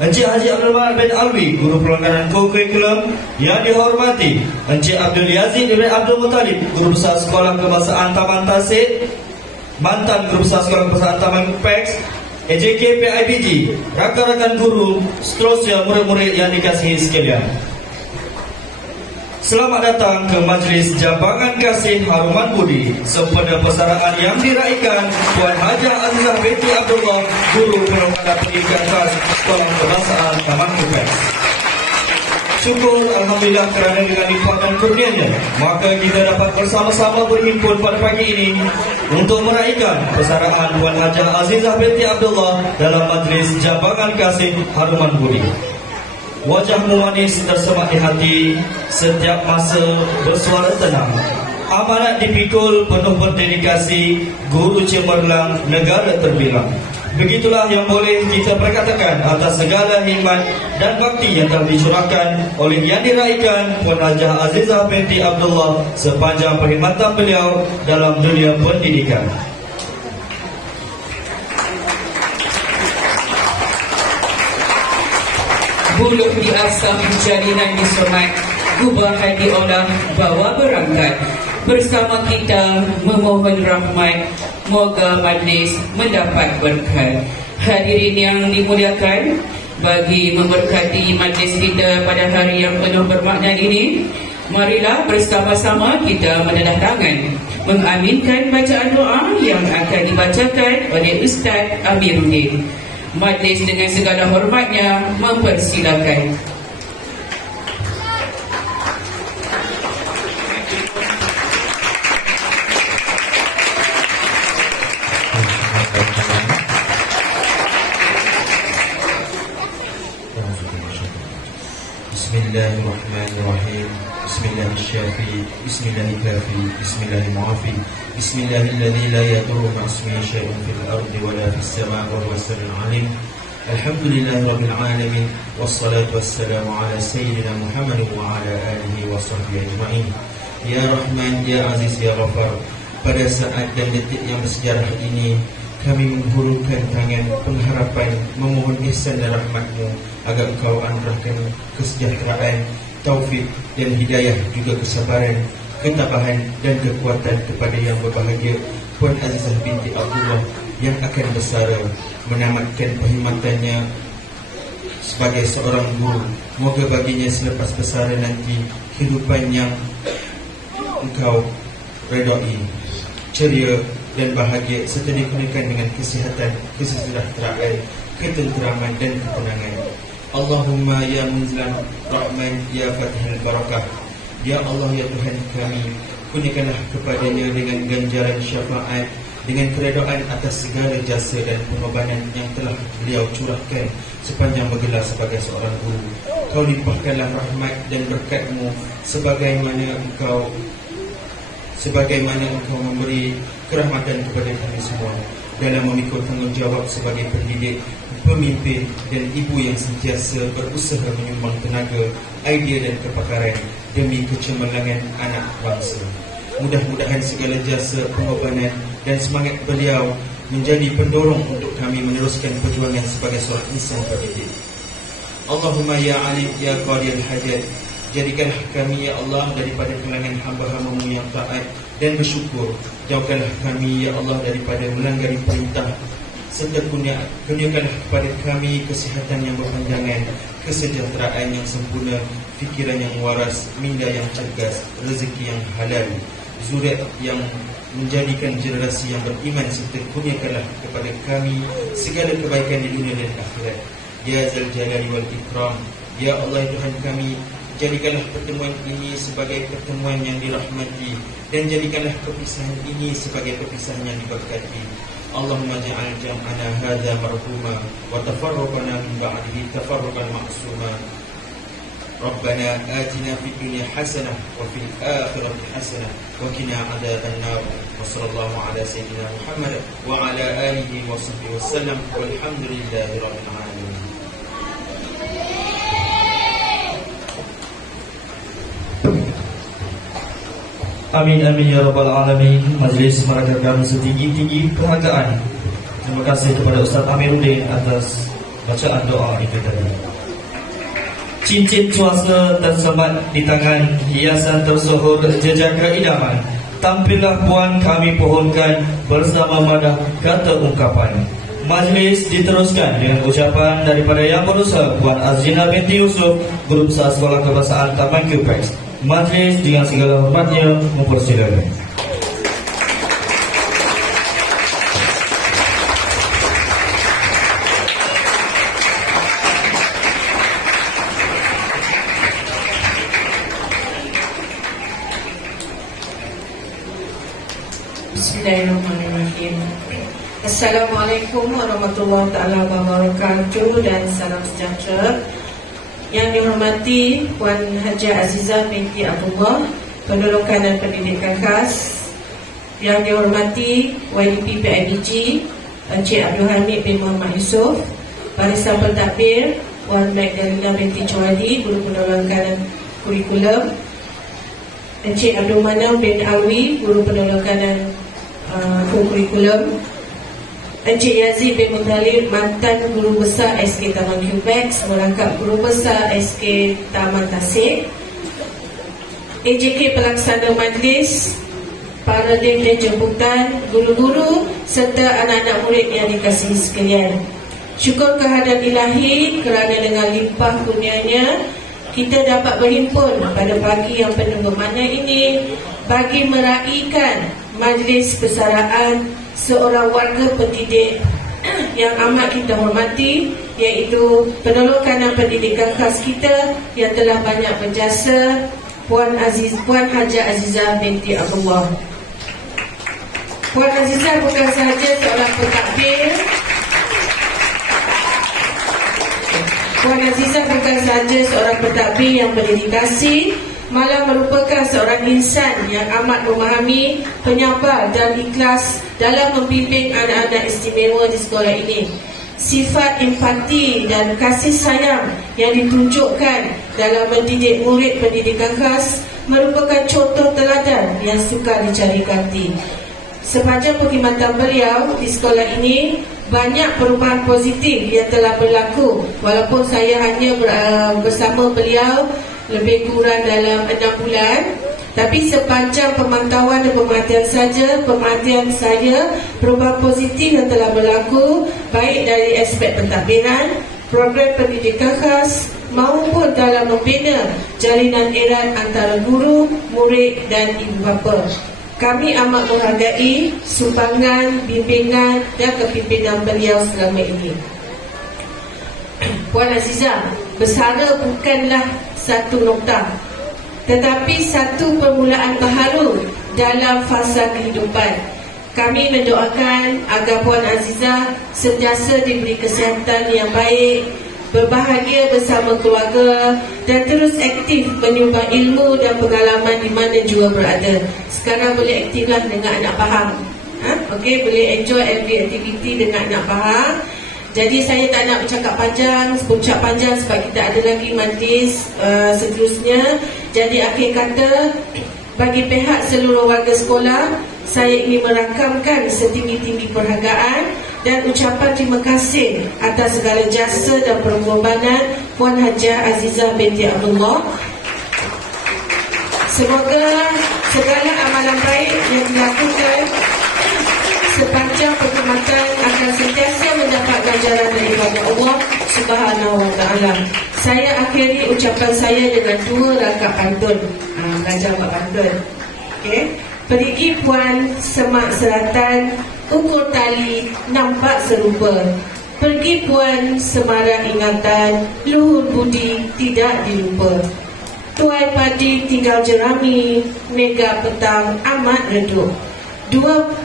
Encik Haji Abdul Rahman bin Alwi, Guru Pelanggaran Kurikulum. Yang dihormati Encik Abdul Yazid bin Abdul Muttalib, Guru Besar Sekolah Kebangsaan Taman Tasik, mantan Guru Besar Sekolah Kebangsaan Taman PEX, EJK PIBG, rakan-rakan guru, seterusnya murid-murid yang dikasihi sekalian. Selamat datang ke Majlis Jambangan Kasih Haruman Budi sempena persaraan yang diraikan Puan Hajah Azizah binti Abdullah, Guru Pelanggaran Pendidikan Khas Sekolah Kebangsaan Taman PEX. Syukur Alhamdulillah kerana dengan lipat dan kurnianya, maka kita dapat bersama-sama berhimpun pada pagi ini untuk meraihkan persaraan Puan Hajah Azizah binti Abdullah dalam Majlis Jambangan Kasih Haruman Budi. Wajahmu manis tersemak di hati, setiap masa bersuara tenang. Amanat dipikul penuh berdedikasi, guru cemerlang, negara terbilang. Begitulah yang boleh kita perkatakan atas segala hikmat dan bakti yang telah dicurahkan oleh yang diraikan Puan Hajah Azizah binti Abdullah sepanjang perkhidmatan beliau dalam dunia pendidikan. Buluh diasah jalinan disemat, gubah hadi olah bawa berangkat. Bersama kita memohon rahmat, moga majlis mendapat berkat. Hadirin yang dimuliakan, bagi memberkati majlis kita pada hari yang penuh bermakna ini, marilah bersama-sama kita menedah tangan mengaminkan bacaan doa yang akan dibacakan oleh Ustaz Amiruddin. Majlis dengan segala hormatnya mempersilakan. Bismillahirrahmanirrahim. Bismillahirrahmanirrahim. Bismillahirrahmanirrahim. Bismillahirrahmanirrahim. Bismillahilladzi la yadurru ma'asmihi syai'un fil ardi wa la fis sama'i wa huwas samiul 'alim. Alhamdulillahirabbil alamin wassalatu wassalamu ala sayyidina Muhammad wa ala alihi wa sahbihi ajma'in. Ya Rahman, ya Aziz, ya Ghafar, pada saat dan detik yang bersejarah ini, kami menghulurkan tangan pengharapan, memohon ihsan dan rahmat-Mu agar Engkau anugerahkan kesejahteraan, taufik dan hidayah, juga kesabaran, ketabahan dan kekuatan kepada yang berbahagia Puan Azizah binti Abdullah yang akan bersara menamatkan perkhidmatannya sebagai seorang guru. Moga baginya selepas bersara nanti kehidupan yang Engkau redai, ceria dan bahagia, serta dikurniakan dengan kesihatan, kesejahteraan, ketenteraman dan ketenangan. Allahumma ya munzilan rahman, ya fatihal barakah. Ya Allah, ya Tuhan kami, kurniakanlah kepadanya dengan ganjaran syafaat, dengan keredaan atas segala jasa dan pengorbanan yang telah beliau curahkan sepanjang bergelar sebagai seorang guru. Kau limpahkanlah rahmat dan berkat-Mu sebagaimana Engkau memberi kerahmatan kepada kami semua dalam memikul tanggungjawab sebagai pendidik, pemimpin dan ibu yang sentiasa berusaha menyumbang tenaga, idea dan kepakaran demi kecemerlangan anak bangsa. Mudah-mudahan segala jasa, pengorbanan dan semangat beliau menjadi pendorong untuk kami meneruskan perjuangan sebagai seorang insan pendidik. Allahumma ya alim, ya qadil hajat, jadikanlah kami ya Allah daripada kalangan hamba-hamba-Mu yang taat dan bersyukur. Jauhkanlah kami ya Allah daripada melanggar perintah, serta kurniakanlah kepada kami kesihatan yang berpanjangan, kesejahteraan yang sempurna, fikiran yang waras, minda yang cergas, rezeki yang halal, zuriat yang menjadikan generasi yang beriman, serta kurniakanlah kepada kami segala kebaikan di dunia dan akhirat. Ya Zal Jalali wal Ikram, ya Allah Tuhan kami, jadikanlah pertemuan ini sebagai pertemuan yang dirahmati, dan jadikanlah perpisahan ini sebagai perpisahan yang diberkati. Allahumma ja'al jam'ana hadha marhuma wa tafarruqana min ba'dihi tafarruqan ma'suma. Rabbana atina fid dunya hasanah wa fil akhirati hasanah wa qina adzaban nar. Wa sallallahu ala sayyidina Muhammad wa ala alihi wa sahbihi wasallam walhamdulillahi rabbil alamin. Amin amin ya rabbal alamin. Majlis merakamkan setinggi-tinggi penghargaan. Terima kasih kepada Ustaz Amiruddin atas bacaan doa itu tadi. Cincin cuaca tersemat di tangan, hiasan tersohor jejaka idaman. Tampillah puan kami pohonkan, bersama madah kata ungkapan. Majlis diteruskan dengan ucapan daripada Yang Berusaha Puan Azrina binti Yusuf, Guru Besar Sekolah Kebahasaan Taman Kupex. Majlis dengan segala hormatnya mempersilakan. Bismillahirrahmanirrahim. Assalamualaikum warahmatullahi taala wabarakatuh dan salam sejahtera. Yang dihormati Puan Hajah Azizah binti Abdullah, Pendudukan dan Pendidikan Khas. Yang dihormati YDP PIBG Encik Abdul Hamid bin Muhammad Yusof, Barisan Pentadbir Puan Magdalena binti Chowadi, Guru Penolongan dan Kurikulum. Encik Abdul Manam bin Alwi, Guru Penolongan dan Kurikulum. Encik Yazid bin Muttalib, mantan Guru Besar SK Taman Kupex, merangkap Guru Besar SK Taman Tasik. AJK Pelaksana Majlis, para dewan dan jemputan, guru-guru serta anak-anak murid yang dikasihi sekalian. Syukur kehadirat ilahi kerana dengan limpah kurnianya kita dapat berhimpun pada pagi yang penuh bermakna ini bagi meraihkan majlis persaraan seorang warga pendidik yang amat kita hormati, iaitu Pendudukan dan Pendidikan Khas kita yang telah banyak berjasa, Puan Hajah Azizah binti Abdullah. Puan Azizah bukan sahaja seorang pentadbir, Puan Azizah bukan sahaja seorang pentadbir yang berdedikasi, malah merupakan seorang insan yang amat memahami, penyabar dan ikhlas dalam membimbing anak-anak istimewa di sekolah ini. Sifat empati dan kasih sayang yang ditunjukkan dalam mendidik murid pendidikan khas merupakan contoh teladan yang sukar dicari ganti. Sepanjang perkhidmatan beliau di sekolah ini, banyak perubahan positif yang telah berlaku, walaupun saya hanya bersama beliau lebih kurang dalam 6 bulan. Tapi sepanjang pemantauan dan pemerhatian saya, perubahan positif yang telah berlaku baik dari aspek pentadbiran, program pendidikan khas maupun dalam membina jalinan erat antara guru, murid dan ibu bapa. Kami amat menghargai sumbangan, bimbingan dan kepimpinan beliau selama ini. Puan Azizah, bersara bukanlah satu nokta, tetapi satu permulaan baharu dalam fasa kehidupan. Kami mendoakan agar Puan Azizah sentiasa diberi kesihatan yang baik, berbahagia bersama keluarga dan terus aktif menyumbang ilmu dan pengalaman di mana jua berada. Sekarang boleh aktiflah dengan anak Pahang. Okey, boleh enjoy every activity dengan anak Pahang. Jadi saya tak nak bercakap panjang sebab kita ada lagi majlis seterusnya. Jadi akhir kata, bagi pihak seluruh warga sekolah, saya ingin merakamkan setinggi-tinggi perhargaan dan ucapan terima kasih atas segala jasa dan pengorbanan Puan Hajah Azizah binti Abdullah. Semoga segala amalan baik yang dilakukan sepanjang perkhidmatan akan sentiasa mendapat ganjaran daripada Allah Subhanahu wa taala. Saya akhiri ucapan saya dengan 2 rakaat pantun. Belajar buat pantun. Okey. Perigi puan semak seratan, ukur tali nampak serupa. Pergi puan semarak ingatan, luhur budi tidak dilupa. Tuai padi tinggal jerami, mega petang amat redup.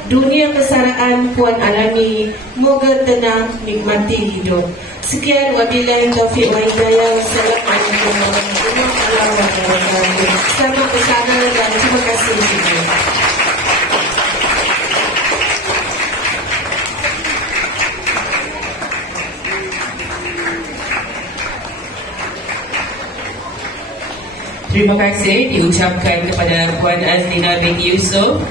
Dunia persaraan puan alami, moga tenang nikmati hidup. Sekian, wabillahi taufiq wa hidayah. Wassalamualaikum warahmatullahi wabarakatuh. Selamat bersama dan terima kasih semua. Terima kasih diucapkan kepada Puan Azrina binti Yusuf.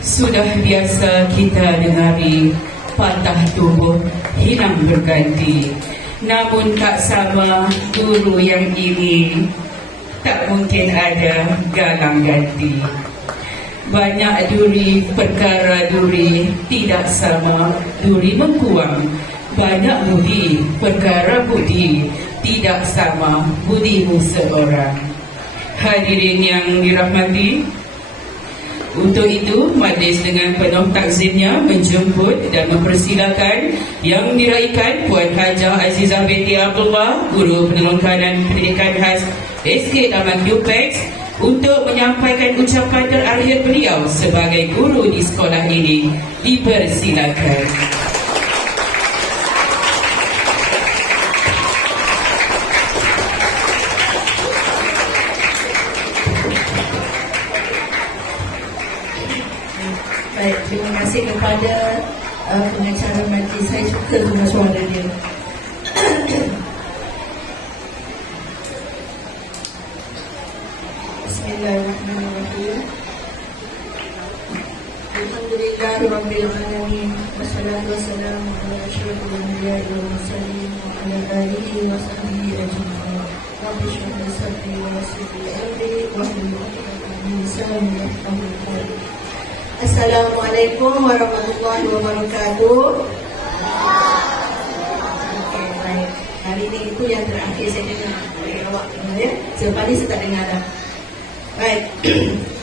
Sudah biasa kita dengari patah tubuh hilang berganti. Namun tak sama guru yang ini, tak mungkin ada galang ganti. Banyak duri, perkara duri, tidak sama duri mengkuang. Banyak budi, perkara budi, tidak sama budimu seorang. Hadirin yang dirahmati, untuk itu majlis dengan penuh takzimnya menjemput dan mempersilakan yang diraikan Puan Hajah Azizah binti Abdullah, Guru Penolong Kanan Pendidikan Khas SK Taman Dupex, untuk menyampaikan ucapan terakhir beliau sebagai guru di sekolah ini. Dipersilakan. Baik, terima kasih kepada pengacara majlis. Saya suka dengan suara dia. Bismillahirrahmanirrahim. Alhamdulillahirabbil alamin. Wassalatu wassalamu ala asyrafil anbiya'i wal mursalin wa ala alihi wa sahbihi ajma'in. Rabbi shrah li sadri wa yassir li amri wahlul 'uqdatam min lisani yafqahu qawli. Assalamualaikum warahmatullahi wabarakatuh. Okey, baik. Hari ini itu yang terakhir saya dengar dari awak, ya. Selepas ini saya tak dengar dah. Baik.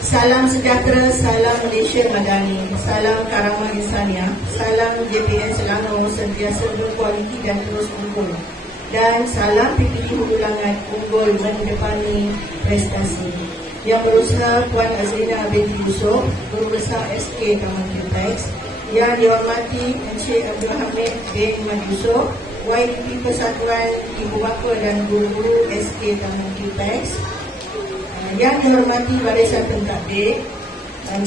Salam sejahtera, salam Malaysia Madani, salam karamah insaniah, salam JPN Selangor sentiasa berkualiti dan terus unggul, dan salam PPD Hulu Langat unggul menghadapani prestasi. Yang berusaha Puan Azrina binti Yusof, Guru Besar SK Taman Dupex. Yang dihormati Encik Abdul Hamid bin Mat Yusof, YDP Persatuan Ibu Bapa dan Guru-Guru SK Taman Dupex. Yang dihormati Barisan Pentadbir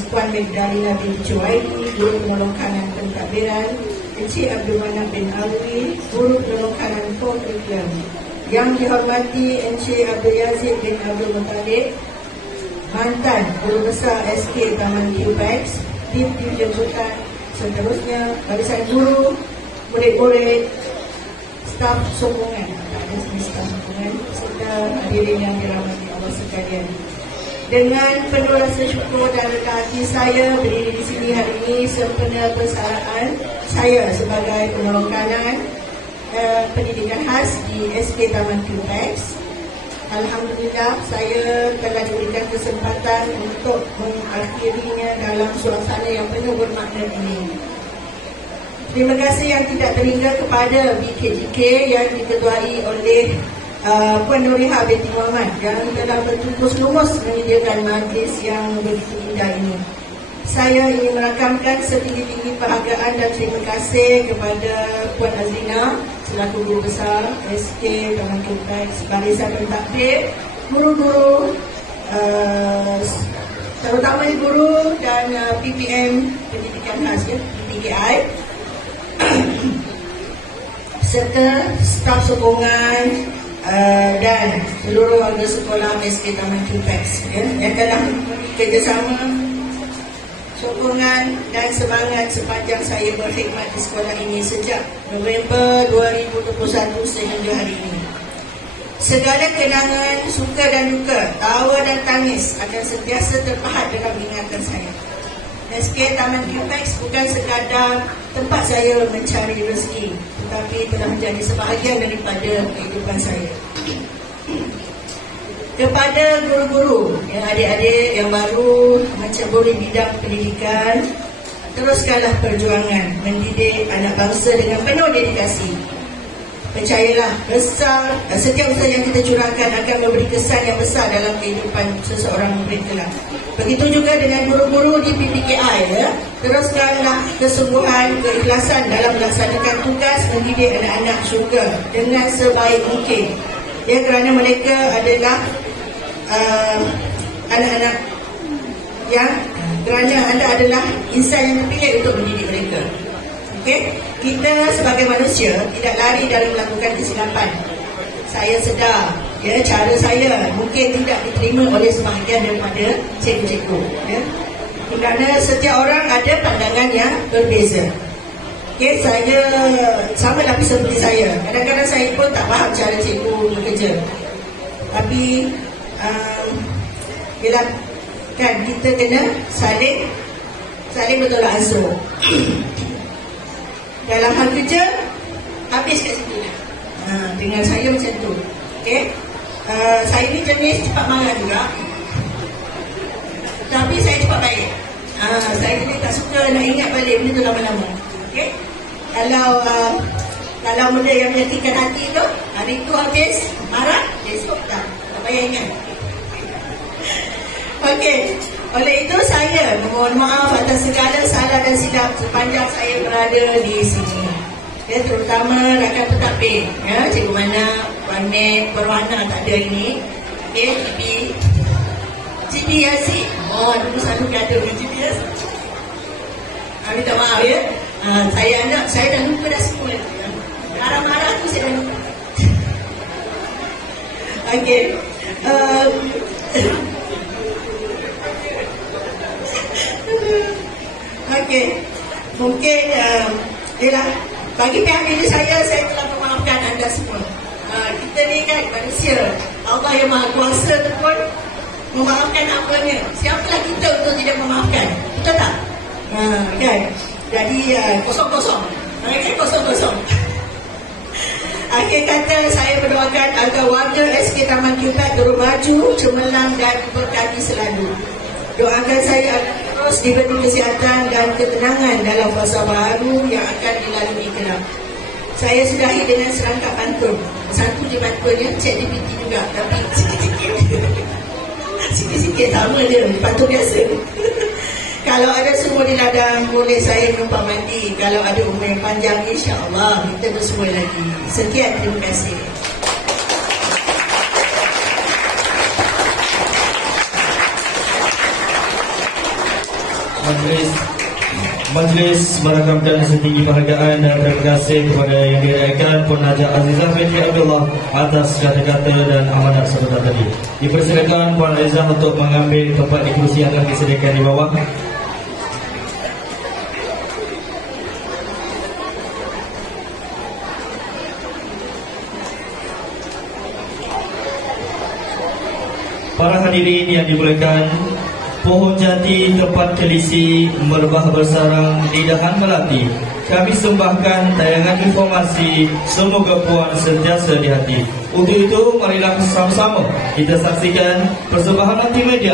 Puan Magdalena binti Cuaidi, Guru Penolong Kanan Pentadbiran. Encik Abdul Manap bin Alwi, Guru Penolong Kanan Curriculum. Yang dihormati Encik Abdul Yazid bin Abdul Muttalib, mantan Guru Besar SK Taman Dupex, tim jemputan, seterusnya barisan guru, murid-murid, staf sokongan, staf sokongan, serta hadirin yang dirahmati Allah sekalian. Dengan penuh rasa syukur dan reda hati saya berdiri di sini hari ini sempena persaraan saya sebagai penolong kanan pendidikan khas di SK Taman Dupex. Alhamdulillah, saya telah diberikan kesempatan untuk mengakhirinya dalam suasana yang penuh bermakna ini. Terima kasih yang tidak terhingga kepada BKJK yang diketuai oleh Puan Nuriha binti Muhammad yang telah bertukus lumus menyediakan majlis yang begitu indah ini. Saya ingin merakamkan setinggi-tinggi penghargaan dan terima kasih kepada Puan Azrina selaku Guru Besar SK Taman Dupex, Barisan Pentadbir, guru-guru, terutama guru dan PPM Pendidikan Khas, ya, PPKI, serta staf sokongan dan seluruh warga sekolah SK Taman Dupex, ya, yang telah kerjasama, sokongan dan semangat sepanjang saya berkhidmat di sekolah ini sejak November 2021 sehingga hari ini. Segala kenangan, suka dan duka, tawa dan tangis akan sentiasa terpahat dalam ingatan saya. SK Taman Dupex bukan sekadar tempat saya mencari rezeki, tetapi telah menjadi sebahagian daripada kehidupan saya. Kepada guru-guru, yang adik-adik yang baru mencebur di bidang pendidikan, teruskanlah perjuangan mendidik anak bangsa dengan penuh dedikasi. Percayalah, setiap usaha yang kita curahkan akan memberi kesan yang besar dalam kehidupan seseorang murid kelak. Begitu juga dengan guru-guru di PPKI, ya. Teruskanlah kesungguhan, keikhlasan dalam melaksanakan tugas mendidik anak-anak syurga dengan sebaik mungkin. Ya, kerana mereka adalah anak-anak yang, kerana anda adalah insan yang terpilih untuk mendidik mereka. Okey, kita sebagai manusia tidak lari dari melakukan kesilapan. Saya sedar, ya, cara saya mungkin tidak diterima oleh sebahagian daripada cikgu-cikgu, ya. Kerana setiap orang ada pandangan yang berbeza. Okay, saya sama tapi seperti saya. Kadang-kadang saya pun tak faham cara cikgu bekerja. Tapi bila kan kita kena saling betul ansur. Dalam hal kerja habis kat situ lah. Dengan saya macam tu. Okay. Saya ni jenis cepat marah juga. Tapi saya cepat baik. Saya ni tak suka nak ingat balik benda tu lama-lama. Okay. Kalau benda yang menyakitkan hati tu, hari tu habis marah, esok tak payah ingat. Okey. Oleh itu saya memohon maaf atas segala salah dan silap sepanjang saya berada di sini. Ya, terutama rakan pentadbir, ya, Cikgu Mana, Puan Mek, Berwarna tak ada ini. Okey, Cibi Yasin. Dulu selalu ada dengan Cibi Yasin. Minta maaf ya. Saya dah lupa dah semua. Marah-marah tu saya dah lupa. Okey. Okey. Mungkin ialah bagi pihak diri saya telah memaafkan anda semua. Kita ni kan manusia. Allah yang Maha Kuasa tu pun memaafkan apanya. Siapalah kita untuk tidak memaafkan? Betul tak? Kan? Jadi kosong-kosong. Okay, kosong-kosong. Akhir kata saya berdoakan agar warga SK Taman Kupat terus maju, cemerlang dan berkati selalu. Doakan saya terus diberi kesihatan dan ketenangan dalam fasa baru yang akan dilalui kelak. Saya sudahi dengan serangkap pantun. Satu je pantunnya, ChatGPT juga, tapi sikit-sikit. Sikit-sikit sama je, pantun biasa. Kalau ada semua di ladang, boleh saya numpang mandi. Kalau ada umur yang panjang, insya-Allah kita bersua lagi. Sekian, terima kasih. Majlis merakamkan setinggi penghargaan dan terima kasih kepada yang diraihkan Puan Hajah Azizah binti Abdullah atas kata-kata dan amanat sebentar tadi. Dipersilakan Puan Azizah untuk mengambil tempat di kursi yang akan disediakan di bawah. Para hadirin yang dimuliakan, pohon jati tempat kelisi merebah bersarang di dahan melati. Kami sembahkan tayangan informasi, semoga puan sentiasa di hati. Untuk itu, marilah sama-sama kita saksikan persembahan multimedia.